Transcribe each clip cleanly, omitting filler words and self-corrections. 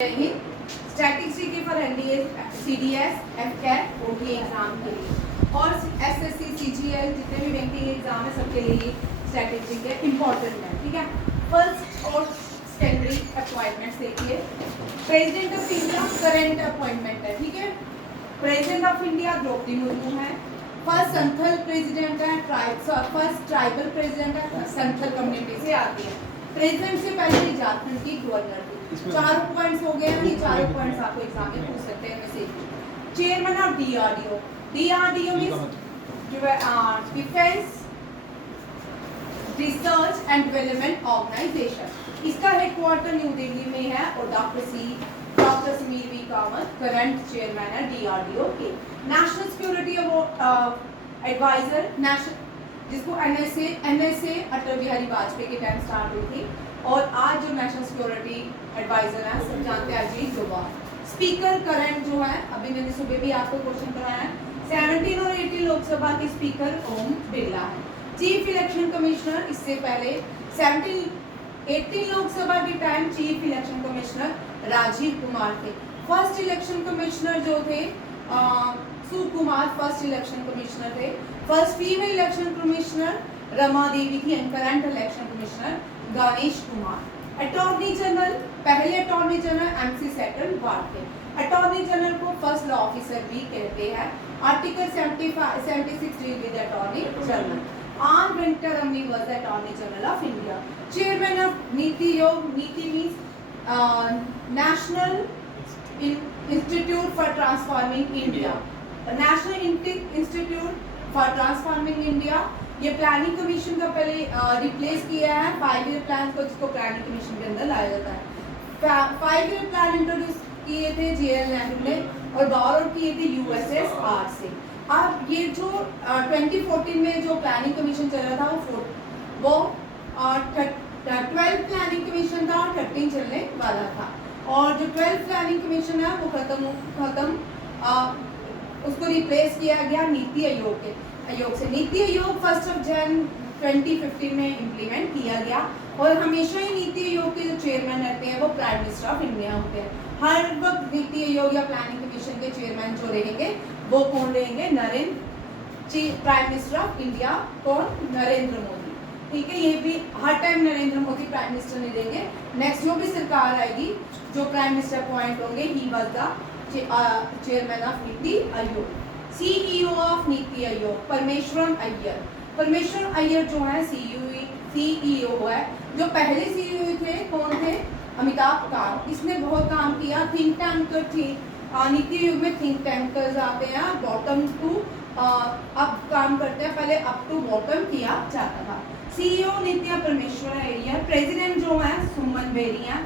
Statistics for NDA CDS AFCAT OTA exam के लिए और एसएससी सीजीएल जितने भी बैंकिंग एग्जाम है सबके लिए स्टैटिस्टिक्स है इंपॉर्टेंट है। ठीक है, फर्स्ट और सेकेंडरी अपॉइंटमेंट्स देखिए। President of India current appointment है। ठीक है, president of India Draupadi Murmu है। फर्स्ट संथल प्रेसिडेंट है, फर्स्ट ट्राइबल प्रेसिडेंट है, संथल कम्युनिटी से आती है। प्रेसिडेंट से पहले झारखंड की गवर्नर थी। चार पॉइंट्स हो गए, ये चारों पॉइंट्स आपको एग्जाम में पूछ सकते हैं। वैसे chairman of DRDO, DRDO means Defence Research and Development Organisation. इसका हेडक्वार्टर न्यू दिल्ली में है और doctor Sameer V Kamat current chairman है डीआरडीओ के। नेशनल सिक्योरिटी एडवाइजर जिसको एनएसए अटल बिहारी वाजपेयी के टाइम स्टार्ट हुई थी और आज जो नेशनल सिक्योरिटी एडवाइजर है सब जानते हैं अजीत डोभाल। स्पीकर करंट जो है, अभी मैंने सुबह भी आपको क्वेश्चन कराया है, 17 और 18 लोकसभा के स्पीकर ओम बिरला है। चीफ इलेक्शन कमिश्नर इससे पहले 18 लोकसभा के time chief election commissioner Rajiv Kumar थे। फर्स्ट इलेक्शन कमिश्नर जो थे सुकुमार फर्स्ट इलेक्शन कमिश्नर थे। First female election commissioner Rama Devi थी and current election commissioner Ganesh Kumar. Attorney general, पहले attorney general MC Setalvad थे। अटॉर्नी जनरल को फर्स्ट लॉ ऑफिसर भी कहते हैं। Article 76 deal with attorney general. R Venkataramani was the attorney general of India. Chairman of NITI आयोग, नीति means national institute for transforming India, national institute for transforming India. ये planning commission का पहले replace किया है 5 ईयर प्लान को, जिसको प्लानिंग कमीशन के अंदर लाया जाता है। 5 ईयर प्लान इंट्रोड्यूस किए थे जेएल नेहरू ने और बारो किए थे यूएसएसआर से। अब ये जो 2014 में जो प्लानिंग कमीशन चल रहा था वो 12 प्लानिंग कमीशन था और 13 चलने वाला था। और जो 12 प्लानिंग कमीशन है वो खत्म उसको रिप्लेस किया गया नीति आयोग से। नीति आयोग 1 जनवरी 2015 में इम्प्लीमेंट किया गया और हमेशा ही नीति आयोग के जो चेयरमैन रहते हैं वो प्राइम मिनिस्टर ऑफ इंडिया होते हैं। हर वक्त नीति आयोग या प्लानिंग कमीशन के चेयरमैन जो रहेंगे वो कौन रहेंगे? प्राइम मिनिस्टर ऑफ इंडिया कौन? नरेंद्र मोदी। ठीक है, ये भी हर time Narendra Modi prime minister नहीं रहेंगे। नेक्स्ट जो भी सरकार आएगी जो प्राइम मिनिस्टर अपॉइंट होंगे he was the chairman of NITI आयोग। सीईओ ऑफ नीति आयोग परमेश्वरन अय्यर। परमेश्वरन अय्यर जो है सीईओ है। जो पहले सीईओ थे कौन थे? अमिताभ कांत। इसने बहुत काम किया। थिंक टैंकर थी, नीति आयोग में थिंक टैंकर्स आते हैं, बॉटम टू अप काम करते हैं, पहले अप टू बॉटम किया जाता था। सीईओ नीति परमेश्वरन अय्यर। प्रेसिडेंट जो है सुमन बेरी हैं।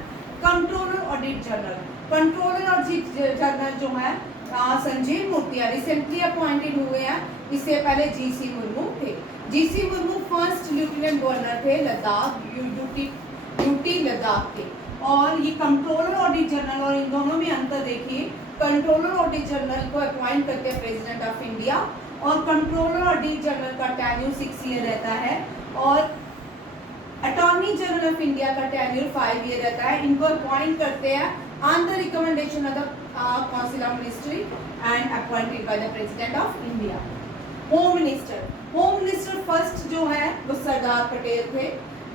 Controller audit general, controller audit general जो है संजय मूर्तिया रिसेंटली अपॉइंटेड हुए हैं। इससे पहले जीसी मुर्मू थे। GC Murmu first lieutenant governor थे लद्दाख, यूटी लद्दाख के। और ये कंट्रोलर ऑडिट जनरल और इन दोनों में अंतर देखिए। कंट्रोलर ऑडिट जनरल को अपॉइंट करते हैं प्रेसिडेंट ऑफ इंडिया और कंट्रोलर ऑडिट जनरल का टेन्यूर 6 ईयर रहता है और अटॉर्नी जनरल ऑफ इंडिया का टेन्यूर 5 ईयर रहता है। इनको अपॉइंट करते हैं on the recommendation of the Council of Ministry and appointed by the President of India. Home Minister first जो है वो सरदार पटेल थे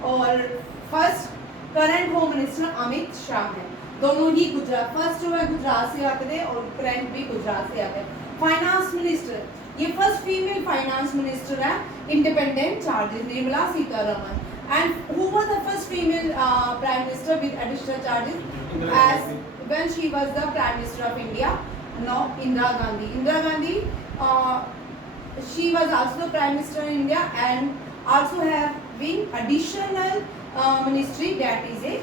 और first current home minister Amit Shah है। दोनों ही गुजरात, फर्स्ट जो है गुजरात से आते थे और करंट भी गुजरात से आते हैं। फाइनेंस मिनिस्टर, ये फर्स्ट फीमेल फाइनेंस मिनिस्टर है, independent charges Nirmala Sitharaman. And who was the first female prime minister with additional charges as when she was the prime minister of India? No, Indira Gandhi. Indira Gandhi, she was also the prime minister in India and also having additional ministry that is a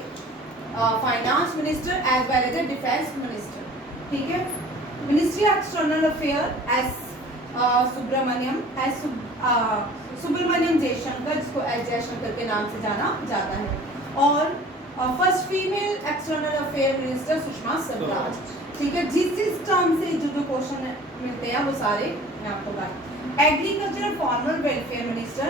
finance minister as well as a defense minister. ठीक है? Ministry of External Affairs as Subramaniam Jaishankar, जिसको S Jaishankar के नाम से जाना जाता है। और first female external affair minister Sushma Swaraj. ठीक है, जिस टर्म से जो क्वेश्चन मिलते हैं वो सारे मैं आपको बताऊं। Agriculture farmer welfare minister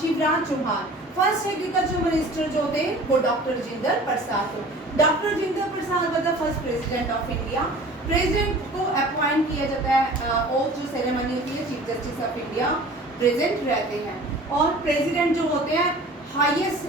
Shivraj Chauhan. First agriculture minister जो थे वो डॉक्टर राजेंद्र प्रसाद थे। Doctor Rajendra Prasad was the first president of India. President को अपॉइंट किया जाता है, ओथ जो सेरेमनी होती है chief justice of India present रहते हैं। और प्रेसिडेंट जो होते हैं highest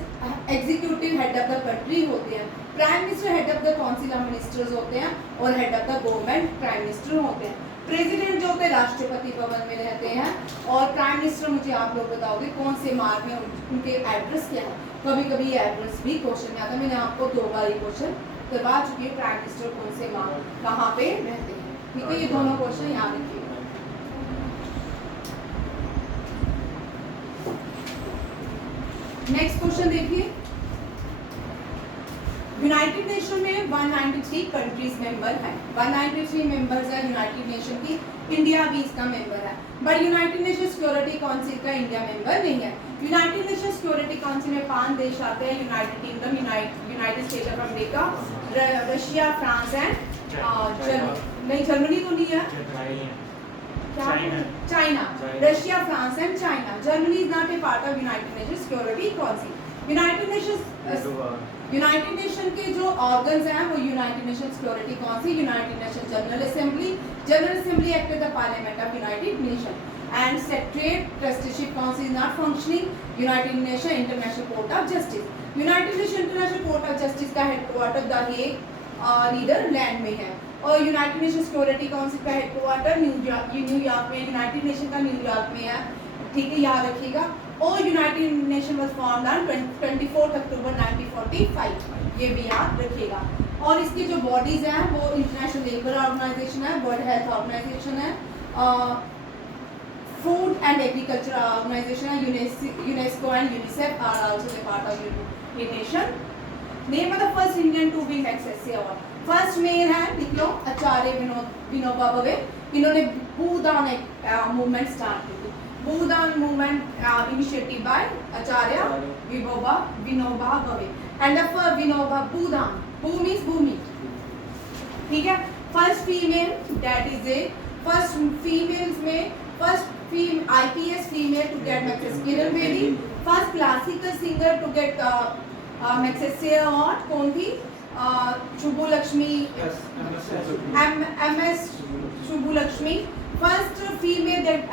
executive head of the country होते हैं। Prime minister head of the council of ministers होते हैं और head of the government prime minister होते हैं। प्रेसिडेंट जो होते हैं राष्ट्रपति भवन में रहते हैं। और प्राइम मिनिस्टर मुझे आप लोग बताओगे कौन से मार्ग में उनके एड्रेस क्या है। कभी कभी एड्रेस भी क्वेश्चन में आता है, मैंने आपको 2 बार ये क्वेश्चन करवा चुकी है, प्राइम मिनिस्टर कौन से मार्ग कहाँ पे रहते हैं। ठीक है, ये दोनों क्वेश्चन याद रखिएगा। नेक्स्ट क्वेश्चन देखिए, यूनाइटेड नेशन में 193 कंट्रीज मेंबर हैं। 193 मेंबर्स है यूनाइटेड नेशन की, इंडिया भी इसका मेंबर है। But United nation security council का इंडिया मेंबर नहीं है। यूनाइटेड नेशन सिक्योरिटी काउंसिल में 5 देश आते हैं, United kingdom, United states of America, Russia, France and नहीं जर्मनी तो नहीं है, China. Russia, France and China. Germany is not a part of United nation security council. United nation के जो ऑर्गन्स हैं वो United nation security council, United nation general assembly act the parliament of United nation and secretariat trusteeship council is not functioning. United nation international court of justice, United nation international court of justice का headquarter the Hague Netherland में है। और United nation security council का headquarter New York में, United nation का New York में है। ठीक है, याद रखिएगा। और United nation was formed on 24 अक्टूबर 1945, ये भी याद रखिएगा। और इसके जो बॉडीज हैं वो इंटरनेशनल लेबर ऑर्गेनाइजेशन है, वर्ल्ड हेल्थ ऑर्गेनाइजेशन है, फूड एंड एग्रीकल्चर ऑर्गेनाइजेशन है, UNESCO and UNICEF are also the part of United Nation. Name of the first Indian to win access award. First men है, लिख लो, आचार्य विनोबा भावे। इन्होंने भूदान movement start की थी। भूदान movement initiative by Acharya Vinoba Bhave and the Vinoba भूदान, भू means भूमि। ठीक है, first female that is a first females में first IPS female to get Magsaysay Kiran Bedi. First classical singer to get Magsaysay award कौन थी? Subbulakshmi, MS Subbulakshmi. First female get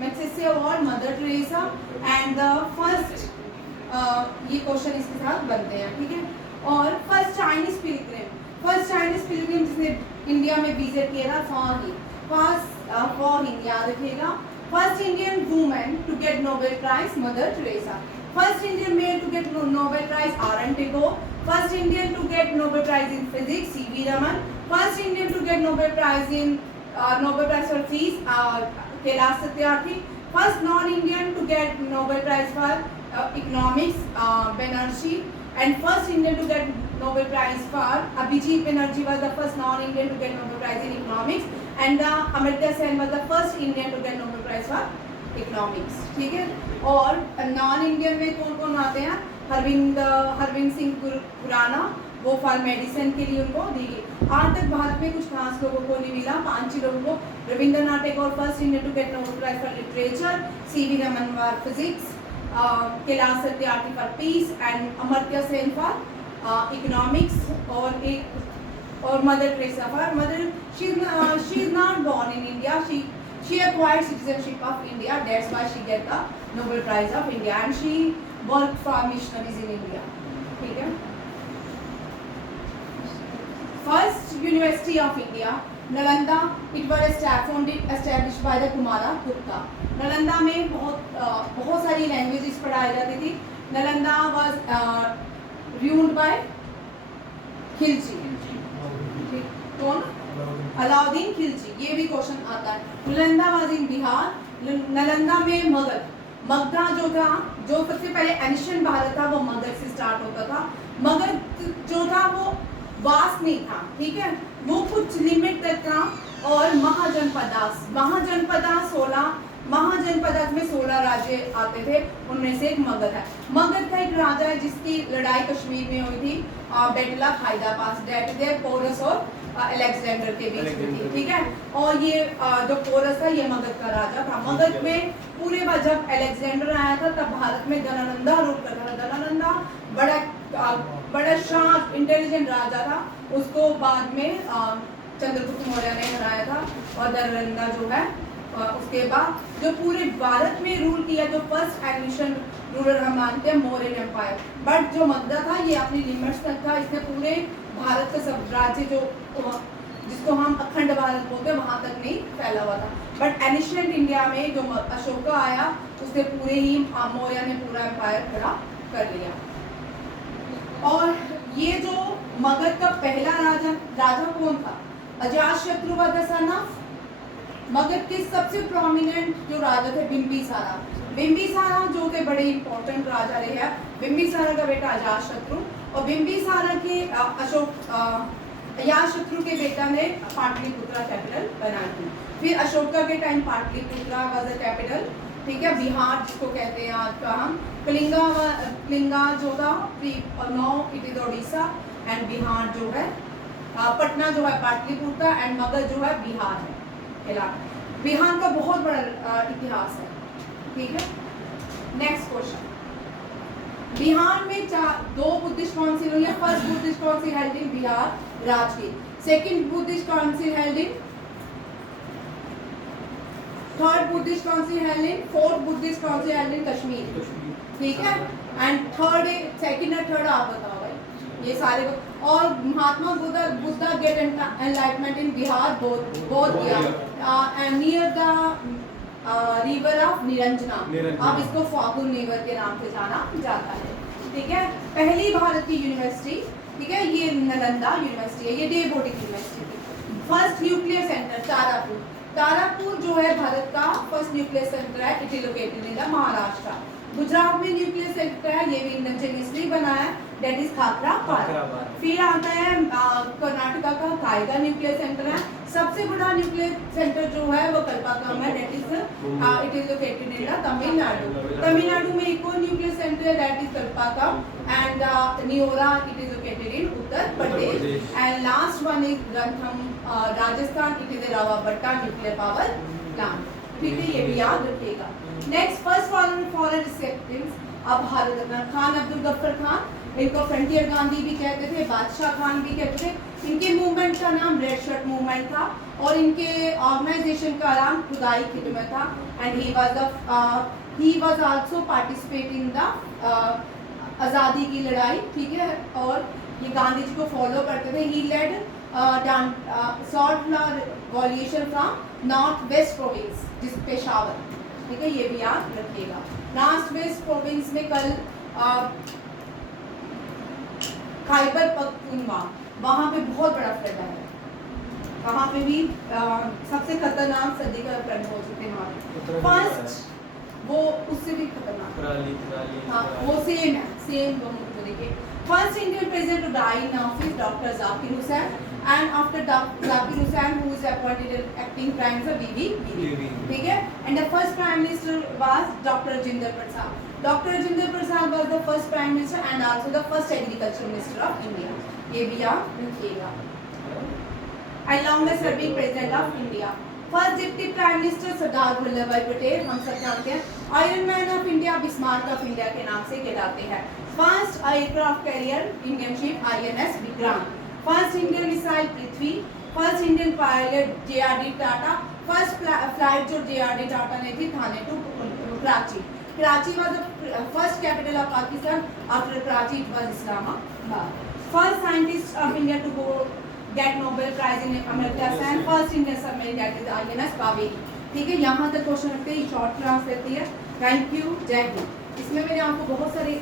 Magsaysay award mother Teresa and the first ये question इसके साथ बनते हैं। ठीक है, और फर्स्ट चाइनीज पिलग्रिम जिसने इंडिया में विजिट किया था फॉर हिंद, याद रखिएगा। First Indian women to get Nobel prize Mother Teresa. First Indian male to get Nobel prize R.N. Tagore। First Indian to get Nobel Prize in Physics, C.V. Raman. First Indian to get Nobel Prize in Nobel Prize for Peace, Kailash Satyarthi. First non-Indian to get Nobel Prize for Economics, Banerjee. And first Indian to get Nobel Prize for Abhijit Banerjee was the first non-Indian to get Nobel Prize in Economics. And Amartya Sen was the first Indian to get Nobel Prize for Economics. ठीक है, और non-Indian में कौन कौन आते हैं? हरविंद सिंह खुराना, वो for medicine के लिए उनको दी गई। आज तक भारत में कुछ खास लोगों को नहीं मिला, 5 ही लोगों को। Rabindranath Tagore first Indian to get Nobel prize for literature, C.V. Raman for physics, Kailash Satyarthi for peace and Amartya Sen for economics. और mother Teresa for she is not born in India, she acquired citizenship of India, that's why she get the Nobel Prize of India and she worked for missionaries in India. ठीक है, First University of India, Nalanda, it was established by the Kumara Gupta. Nalanda में बहुत सारी languages पढ़ाई जाती थी। Nalanda was ruined by Khilji. कौन? अलाउद्दीन खिलजी। ये भी क्वेश्चन आता है। Nalanda was in Bihar. नालंदा में मगधा जो था, जो सबसे पहले एंशिएंट भारत था, वो मगध से स्टार्ट होता था। मगध जो था वो वास्ट नहीं था, ठीक है, वो कुछ लिमिट तक था। और महाजनपदा 16 महाजनपद में 16 राज्य आते थे, उनमें से एक मगध है। मगध का एक राजा है जिसकी लड़ाई कश्मीर में हुई थी, बैटल ऑफ हाइदा पास, डेट थे पोरस और अलेक्जेंडर के बीच में थी, ठीक है। और ये जो पोरस था ये मगध का राजा था। मगध में पूरे बार जब अलेक्जेंडर आया था तब भारत में धनानंदा रूल करता था। धनानंदा बड़ा शार्प इंटेलिजेंट राजा था, उसको बाद में चंद्रगुप्त मौर्य ने हराया था। और धनानंदा जो है उसके बाद जो पूरे भारत में रूल किया, जो फर्स्ट एडमिशन रूलर हम मानते हैं मौर्यन एम्पायर। बट जो मगध था ये अपनी लिमिट्स तक था, इसने पूरे भारत का सब राज्य जो जिसको हम अखंड भारत बोलते हैं वहां तक नहीं फैला हुआ था। बट एनिशिएंट इंडिया में जो अशोका आया उसने पूरे ही मौर्य ने पूरा एम्पायर खड़ा कर लिया। और ये जो मगध का पहला राजा कौन था? अजातशत्रु व दशरथ। मगध के सबसे प्रोमिनेंट जो राजा थे बिंबिसारा। बिंबिसारा जो थे बड़े इंपॉर्टेंट राजा रहे हैं। बिंबिसारा का बेटा अजातशत्रु, और बिंबिसारा के अजातशत्रु के बेटा ने पाटलिपुत्रा कैपिटल बनाई थी। फिर अशोका के time Pataliputra was a capital, ठीक है। बिहार जिसको कहते हैं आज का हम, कलिंगा जो था, now it is Odisha, and Bihar जो है पटना जो है पाटलिपुत्रा, एंड मगध जो है बिहार है। बिहार का बहुत बड़ा इतिहास है, ठीक है। नेक्स्ट क्वेश्चन, बिहार में दो बुद्धिस्ट काउंसिल हुई है। First Buddhist council held in Bihar Rajgir, second Buddhist council held in, third Buddhist council held in, fourth Buddhist council held in Kashmir, ठीक है। एंड सेकंड और थर्ड आप बताओ भाई ये सारे। और महात्मा बुद्धा गेट एनलाइटमेंट इन बिहार बोध गया near the river of Niranjana. अब इसको फागुन रिवर के नाम से जाना जाता है, ठीक है। पहली भारत की यूनिवर्सिटी, ठीक है, ये नालंदा यूनिवर्सिटी है, ये डेवोटिक यूनिवर्सिटी थी। First nuclear centre Tarapur. Tarapur जो है भारत का फर्स्ट न्यूक्लियर सेंटर है, it is located in the Maharashtra. Gujarat में न्यूक्लियर सेंटर है, ये भी इंडिजिनियसली बनाया, दैट इज खाखरापारा। फिर आता है कर्नाटका का कायगा न्यूक्लियर सेंटर है। सबसे बड़ा न्यूक्लियर सेंटर जो है वो कल्पाकम है, that is it is located in Tamil Nadu. Tamil Nadu में एक और न्यूक्लियर सेंटर है, that is Kalpakkam, and Narora it is located in Uttar Pradesh. And last one is ग्रंथम Rajasthan, it is Rawatbhata nuclear power plant, ठीक है, ये भी याद रखिएगा। नेक्स्ट, फर्स्ट फॉरेन रिसेप्टेंस अब भारत रत्न खान अब्दुल गफ्फर खान, इनको फ्रंटियर गांधी भी कहते थे, बादशाह खान भी कहते थे। इनके मूवमेंट का नाम रेड शर्ट मूवमेंट था, और इनके ऑर्गेनाइजेशन का नाम खुदाई खिदमत था। And he was also participate in the आज़ादी की लड़ाई, ठीक है, और ये गांधी जी को फॉलो करते थे। He led short revolution from north west province, जिस पेशावर, ठीक है, ये भी याद रखिएगा। नॉर्थ वेस्ट प्रोविंस में कल खैबर पख्तूनख्वा, वहाँ पे बहुत बड़ा फ्लड है, वहाँ पे भी सबसे खतरनाक सदी का फ्लड हो चुके हैं। फर्स्ट वो उससे भी खतरनाक, हाँ वो सेम है, सेम दोनों को देखिए। First Indian president to die in office doctor Zakir Hussain, and after Zakir Hussain who is appointed acting prime minister V V, ठीक है। And the first prime minister was doctor Rajendra Prasad. Dr. Rajendra Prasad was the first Prime Minister and also the first Agriculture Minister of India. ये भी याद रखिएगा। And longest serving President of India. First Deputy Prime Minister Sardar Vallabh भाई पटेल, हम सब जानते हैं। Iron Man of India, Bismarck of India के नाम से कहलाते हैं। First aircraft carrier Indian ship INS Vikrant. First Indian missile पृथ्वी। First Indian pilot JRD Tata. First flight जो JRD Tata ने थी थाने to Karachi. Karachi was the first capital of Pakistan. After Karachi, it was Islamabad. First scientist of India to go get Nobel Prize in America, and first Indian submarine that is INS Kaveri. ठीक है, यहाँ तक question रखते हैं, short class रहती है। Thank you, जय हिंद। इसमें मैंने आपको बहुत सारे